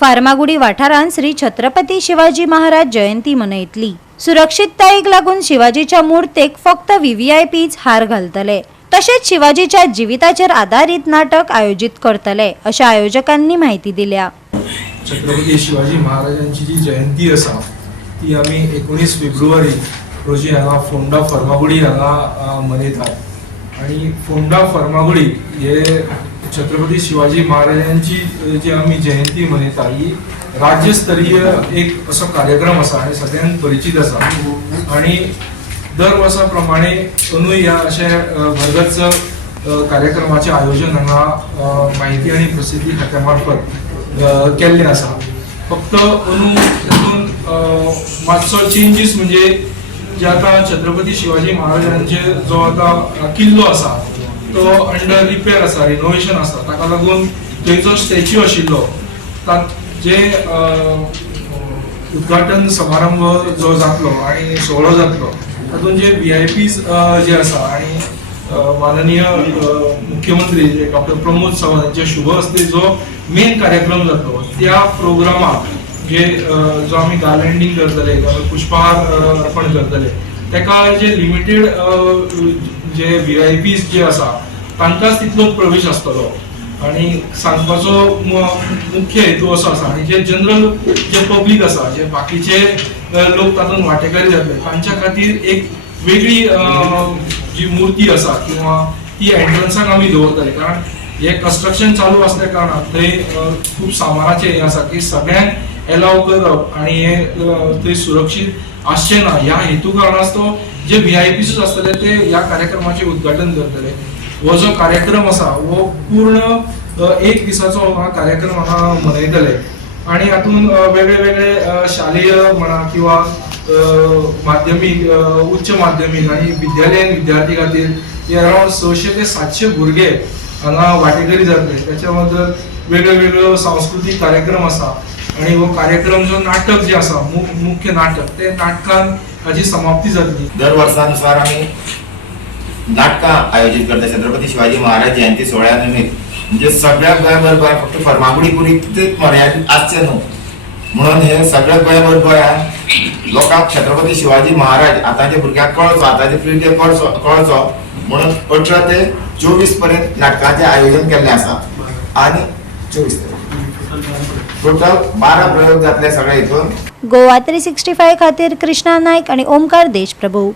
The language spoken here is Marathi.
फार्मागुडी वाठारांत श्री छत्रपती शिवाजी महाराज जयंती मनयतली। सुरक्षिततायेक लागून शिवाजीच्या मुर्तेक फक्त व्हीव्हीआयपीच हार घालतले, तशेंच शिवाजीच्या जिविताचेर आधारित नाटक आयोजित करतले अशा आयोजकांनी माहिती दिल्या। छत्रपती शिवाजी महाराजांची जी जयंती आसा ती आमी 19 फेब्रुवारी रोजी हांगा फोंडा फार्मागुडी हांगा मनयतात आणि फोंडा फार्मागुडी हे छत्रपती शिवाजी महाराजांची जी आमी जयंती मनयता ही राज्यस्तरीय एक असो कार्यक्रम आसा आणि सगळ्यांक परिचित आसा आणि दर वर्सा प्रमाणे अंदूय ह्या अशे भरगच्च कार्यक्रमाचे आयोजन हांगा माहिती आणि प्रसिद्धी खात्या मार्फत केल्लें आसा। फक्त अंदून मातसो चेंजीस म्हणजे जे आता छत्रपती शिवाजी महाराजांचे जो आता किल्लो आसा तो अंडर रिपेर आसा, रिनोवेशन आसा, ताका लागून थंयचो स्टॅच्यू आशिल्लो जे उद्घाटन समारंभ जो जातलो आणि सोहळो जातलो तातूंत जे व्हीआयपीज जे आसा आणि माननीय मुख्यमंत्री डॉक्टर प्रमोद सावंत यांच्या शुभ हस्ते जो मेन कार्यक्रम जातलो त्या प्रोग्रामाक जे जो आमी गार्लँडिंग करतले, पुष्पहार अर्पण करतले, तेका जे लिमिटेड जे व्हीआयपीज जे आसा तांकांच तितलोच प्रवेश आसतलो आणि सांगपाचो मुख्य हेतू असो आसा आणि जे जनरल जे पब्लीक आसा, जे बाकीचे लोक तातूंत वांटेकारी जातले तांच्या खातीर एक वेगळी जी मूर्ती आसा किंवा ती एंट्रन्साक आमी दवरतले, कारण हे कन्स्ट्रक्शन चालू असल्या कारणान थंय खूप सामानाचे हे आसा की सगळ्यांक एलाव करप आणि हे थंय सुरक्षीत आसचें ना ह्या हेतू कारणास्तव जे व्हीआयपीज आसतले ते ह्या कार्यक्रमाचे उद्घाटन करतले। हो जो कार्यक्रम आसा हो पूर्ण एक दिसाचो कार्यक्रम हांगा मनयतले आणि हातूंत वेगळे वेगळे शालेय म्हणा किंवा माध्यमीक, उच्च माध्यमीक आणि विद्यालयीन विद्यार्थी खातीर अरावंड 600 ते 700 भुरगे हांगा वांटेकरी जातले। त्याच्या बद्दल वेगळे वेगळे सांस्कृतिक कार्यक्रम आसा आणि हो कार्यक्रम जो नाटक जे आसा मुख्य नाटक ते नाटकान हाची समाप्ती जातली। दर वर्षानुसार आम्ही नाटकां आयोजित करता छत्रपती शिवाजी महाराज जयंती सोहळ्या निमित्त, म्हणजे सगळ्या गोंयभर फक्त फार्मागुडी पुरीच मर्यादित आसचें न्हू म्हणून हे सगळ्या गोंयभर गोंयांत लोकांक छत्रपती शिवाजी महाराज आतांच्या भुरग्यांक कळचो, आतांच्या पिळगेक कळचो म्हणून 18 ते 24 पर्यंत नाटकांचें आयोजन केल्लें आसा आणि 24 टोटल 12 प्रयोग जातले सगळे हितून। गोवा 365 खातीर कृष्णा नायक आणि ओमकार देशप्रभू।